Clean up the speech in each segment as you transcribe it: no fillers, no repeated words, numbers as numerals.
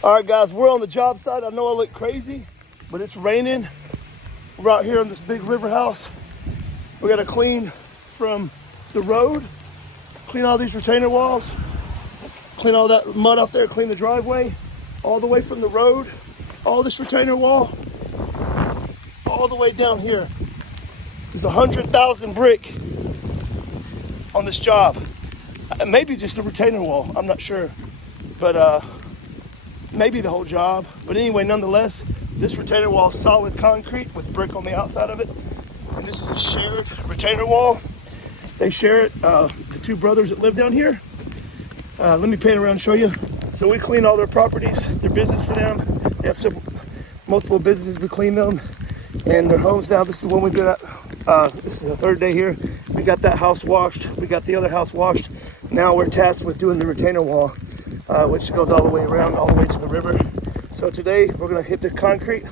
All right, guys, we're on the job site. I know I look crazy, but it's raining. We're out here on this big river house. We got to clean from the road, clean all these retainer walls, clean all that mud off there, clean the driveway, all the way from the road, all this retainer wall, all the way down here. There's 100,000 brick on this job. Maybe just a retainer wall, I'm not sure. But maybe the whole job. But anyway, nonetheless, this retainer wall is solid concrete with brick on the outside of it. And this is a shared retainer wall. They share it, the two brothers that live down here. Let me pan around and show you. So we clean all their properties, their business for them. They have multiple businesses, we clean them. And their homes now, this is one we did, this is the third day here. We got that house washed. We got the other house washed. Now we're tasked with doing the retainer wall, which goes all the way around, all the way to the river. So today we're gonna hit the concrete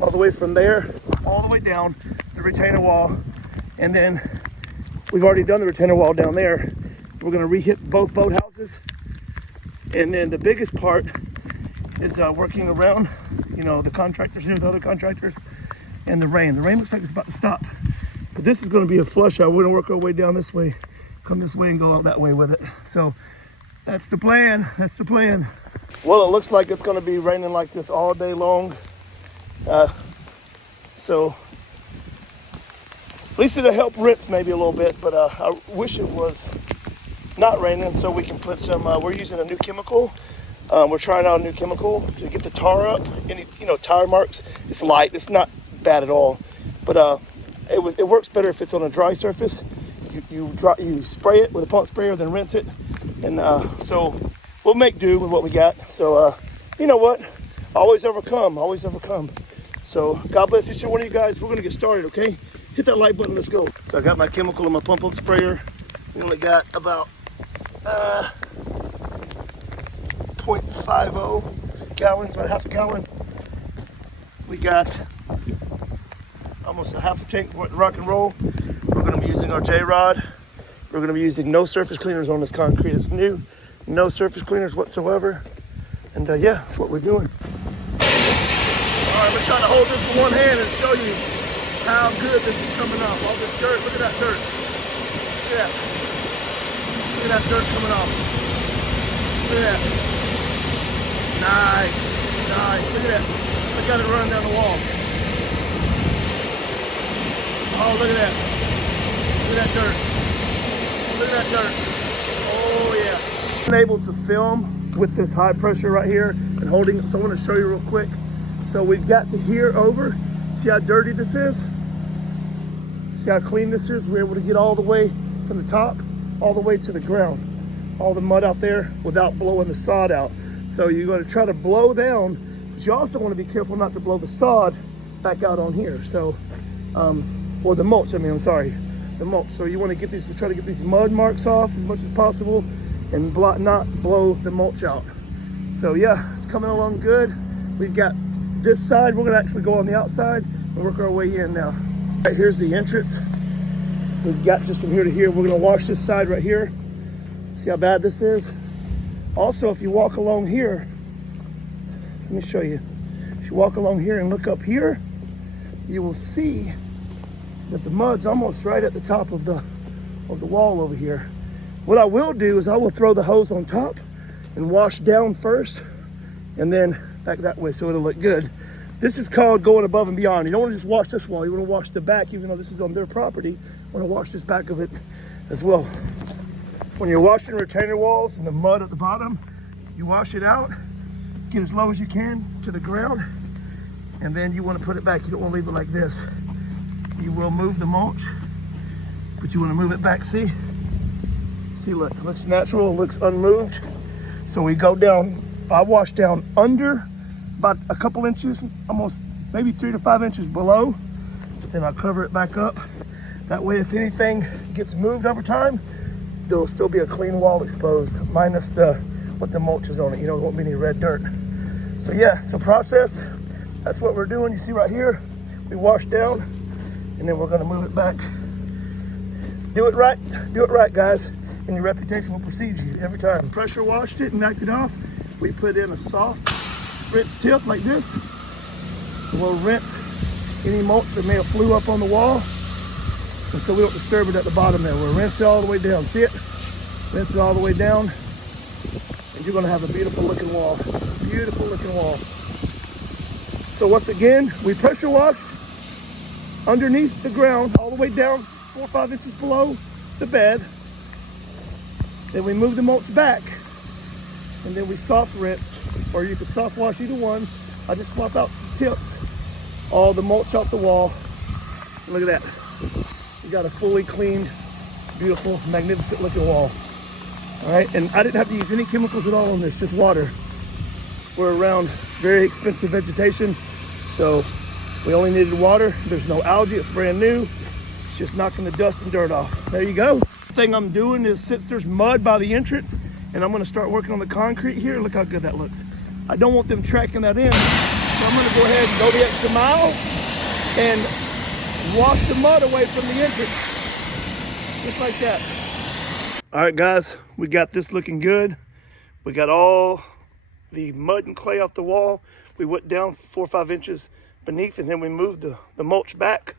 all the way from there, all the way down the retainer wall. And then we've already done the retainer wall down there. We're gonna re-hit both boathouses. And then the biggest part is working around, the contractors here, the other contractors, and the rain. The rain looks like it's about to stop. But this is gonna be a flush out. We're gonna work our way down this way, come this way and go out that way with it. So that's the plan, that's the plan. Well, it looks like it's gonna be raining like this all day long. So at least it'll help rinse maybe a little bit, but I wish it was not raining so we can put some, we're using a new chemical. We're trying out a new chemical to get the tar up. Any, tire marks, it's light, it's not bad at all. But it works better if it's on a dry surface. You spray it with a pump sprayer, then rinse it. And so we'll make do with what we got. So you know what? Always overcome, always overcome. So God bless each and one of you guys. We're gonna get started, okay? Hit that like button, let's go. So I got my chemical in my pump sprayer. We only got about 0.50 gallons, about half a gallon. We got almost a half a tank to rock and roll. We're gonna be using our J-Rod. We're gonna be using no surface cleaners on this concrete. It's new, no surface cleaners whatsoever. And yeah, that's what we're doing. All right, we're trying to hold this with one hand and show you how good this is coming off. All this dirt, look at that dirt. Look at that. Look at that dirt coming off. Look at that. Nice, nice. Look at that. Look at it running down the wall. Oh, look at that. Look at that dirt. Look at that dirt. Oh, yeah. I'm able to film with this high pressure right here and holding it. So I want to show you real quick. So we've got to here over. See how dirty this is? See how clean this is? We're able to get all the way from the top, all the way to the ground. All the mud out there without blowing the sod out. So you're going to try to blow down, but you also want to be careful not to blow the sod back out on here. So, or the mulch, I'm sorry, the mulch. So you want to get these, we try to get these mud marks off as much as possible and not blow the mulch out. So yeah, it's coming along good. We've got this side, we're gonna actually go on the outside and work our way in now. Right, here's the entrance. We've got just from here to here. We're gonna wash this side right here. See how bad this is? Also, if you walk along here, let me show you. If you walk along here and look up here, you will see that the mud's almost right at the top of the wall over here. What I will do is I will throw the hose on top and wash down first and then back that way so it'll look good. This is called going above and beyond. You don't want to just wash this wall. You want to wash the back, even though this is on their property. You want to wash this back of it as well. When you're washing retainer walls and the mud at the bottom, you wash it out, get as low as you can to the ground, and then you want to put it back. You don't want to leave it like this. You will move the mulch, but you want to move it back, see? See, look, it looks natural, it looks unmoved. So we go down, I wash down under about a couple inches, almost maybe 3 to 5 inches below. Then I'll cover it back up. That way, if anything gets moved over time, there'll still be a clean wall exposed, minus what the mulch is on it. There won't be any red dirt. So yeah, it's a process. That's what we're doing. You see right here, we wash down, and then we're gonna move it back. Do it right, guys, and your reputation will precede you every time. Pressure washed it and knocked it off. We put in a soft rinse tip like this. We'll rinse any mulch that may have flew up on the wall. And so we don't disturb it at the bottom there. We'll rinse it all the way down. See it? Rinse it all the way down. And you're gonna have a beautiful looking wall. Beautiful looking wall. So once again, we pressure washed underneath the ground, all the way down 4 or 5 inches below the bed. Then we move the mulch back, and then we soft rinse, or you could soft wash either one. I just swap out the tips, all the mulch off the wall. Look at that. We got a fully cleaned, beautiful, magnificent looking wall. All right, and I didn't have to use any chemicals at all on this, just water. We're around very expensive vegetation, so we only needed water. There's no algae, it's brand new. It's just knocking the dust and dirt off. There you go. The thing I'm doing is, since there's mud by the entrance, and I'm gonna start working on the concrete here, look how good that looks. I don't want them tracking that in, so I'm gonna go ahead and go the extra mile and wash the mud away from the entrance, just like that. All right, guys, we got this looking good. We got all the mud and clay off the wall. We went down 4 or 5 inches beneath, and then we moved the mulch back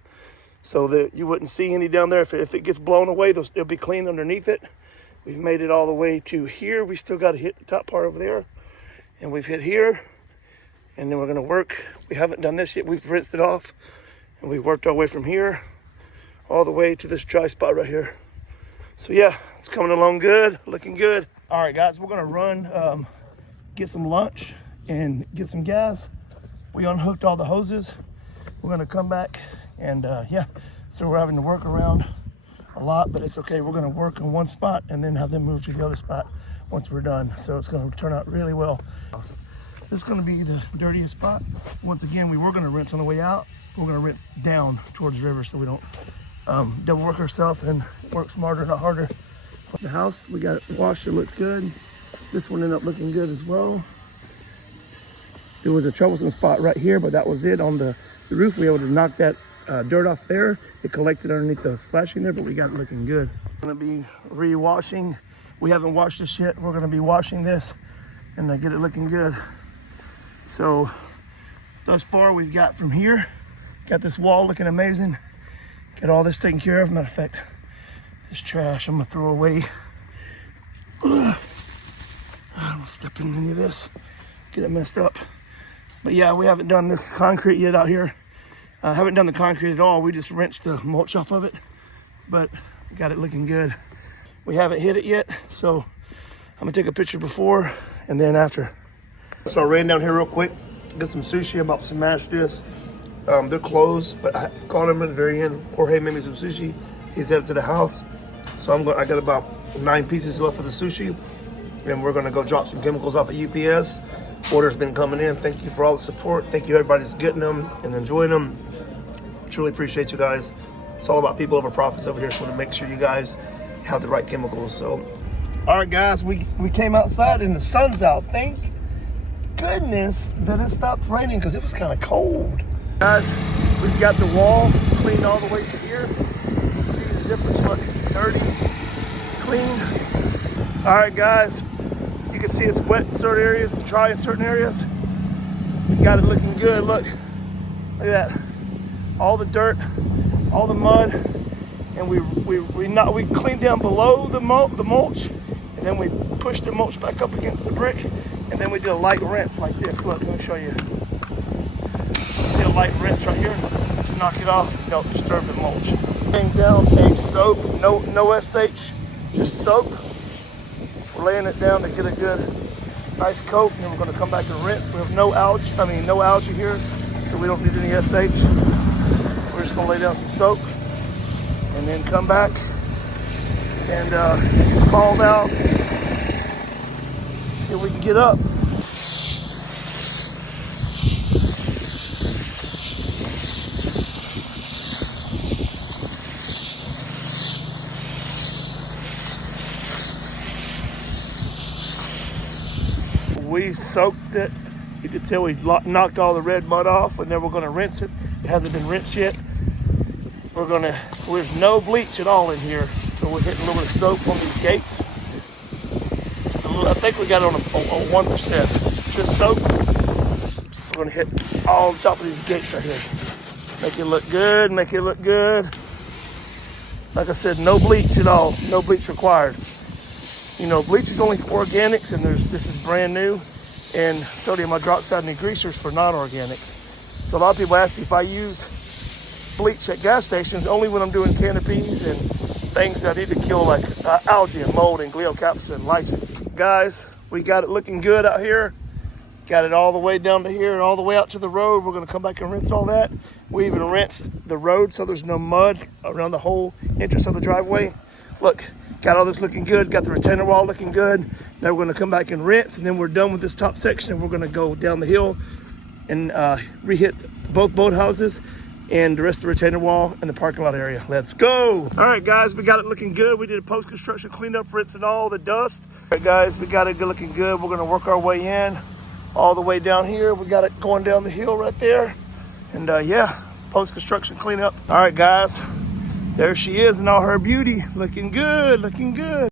so that you wouldn't see any down there. If it gets blown away, it'll be clean underneath it. We've made it all the way to here. We still got to hit the top part over there, and we've hit here, and then we're gonna work. We haven't done this yet. We've rinsed it off, and we worked our way from here all the way to this dry spot right here. So yeah, it's coming along good, looking good. All right, guys, we're gonna run, get some lunch and get some gas. We unhooked all the hoses. We're gonna come back and yeah, so we're having to work around a lot, but it's okay. We're gonna work in one spot and then have them move to the other spot once we're done. So it's gonna turn out really well. This is gonna be the dirtiest spot. Once again, we were gonna rinse on the way out. We're gonna rinse down towards the river so we don't double work ourselves and work smarter, not harder. The house, we got it washed, it looks good. This one ended up looking good as well. There was a troublesome spot right here, but that was it. On the roof, we were able to knock that dirt off there. It collected underneath the flashing there, but we got it looking good. We're gonna be re-washing. We haven't washed this yet. We're gonna be washing this and get it looking good. So thus far, we've got from here, got this wall looking amazing. Get all this taken care of. Matter of fact, this trash I'm gonna throw away. I don't step in any of this, get it messed up. But yeah, we haven't done the concrete yet out here. Haven't done the concrete at all. We just rinsed the mulch off of it, but got it looking good. We haven't hit it yet, so I'm gonna take a picture before and then after. So I ran down here real quick, get some sushi. I'm about to smash this. They're closed, but I called him at the very end. Jorge made me some sushi. He's headed to the house. So I got about 9 pieces left of the sushi, and we're gonna go drop some chemicals off at UPS. Orders been coming in. Thank you for all the support. Thank you everybody that's getting them and enjoying them. Truly appreciate you guys. It's all about people over profits over here. So I want to make sure you guys have the right chemicals. So, all right, guys, we came outside and the sun's out. Thank goodness that it stopped raining because it was kind of cold. Guys, we've got the wall cleaned all the way to here. You can see the difference, look, dirty, clean. All right, guys, you can see it's wet in certain areas and dry in certain areas. We got it looking good, look at that. All the dirt, all the mud, and we cleaned down below the mulch, and then we pushed the mulch back up against the brick, and then we did a light rinse like this. Look, let me show you. Did a light rinse right here to knock it off, don't disturb the mulch. Laying down a soap, no SH, just soap. We're laying it down to get a good, nice coat, and then we're going to come back and rinse. We have no algae here, so we don't need any SH. We're just going to lay down some soap, and then come back and get called out. See if we can get up. We soaked it. You can tell we knocked all the red mud off, and then we're going to rinse it. It hasn't been rinsed yet. There's no bleach at all in here, so we're hitting a little bit of soap on these gates. I think we got it on a 1%. Just soap. We're gonna hit all the top of these gates right here. Make it look good, make it look good. Like I said, no bleach at all, no bleach required. You know, bleach is only for organics, and this is brand new. And sodium hydroxide and degreasers for non-organics. So a lot of people ask me if I use bleach at gas stations only when I'm doing canopies and things that I need to kill, like algae and mold and Gleocapsa and lichen. Guys, we got it looking good out here. Got it all the way down to here and all the way out to the road. We're gonna come back and rinse all that. We even rinsed the road so there's no mud around the whole entrance of the driveway. Look, got all this looking good. Got the retainer wall looking good. Now we're gonna come back and rinse, and then we're done with this top section, and we're gonna go down the hill and re-hit both boathouses and the rest of the retainer wall and the parking lot area. Let's go. All right, guys, we got it looking good. We did a post-construction cleanup, rinsing all the dust. All right, guys, we got it looking good. We're gonna work our way in all the way down here. We got it going down the hill right there. And yeah, post-construction cleanup. All right, guys, there she is in all her beauty. Looking good, looking good.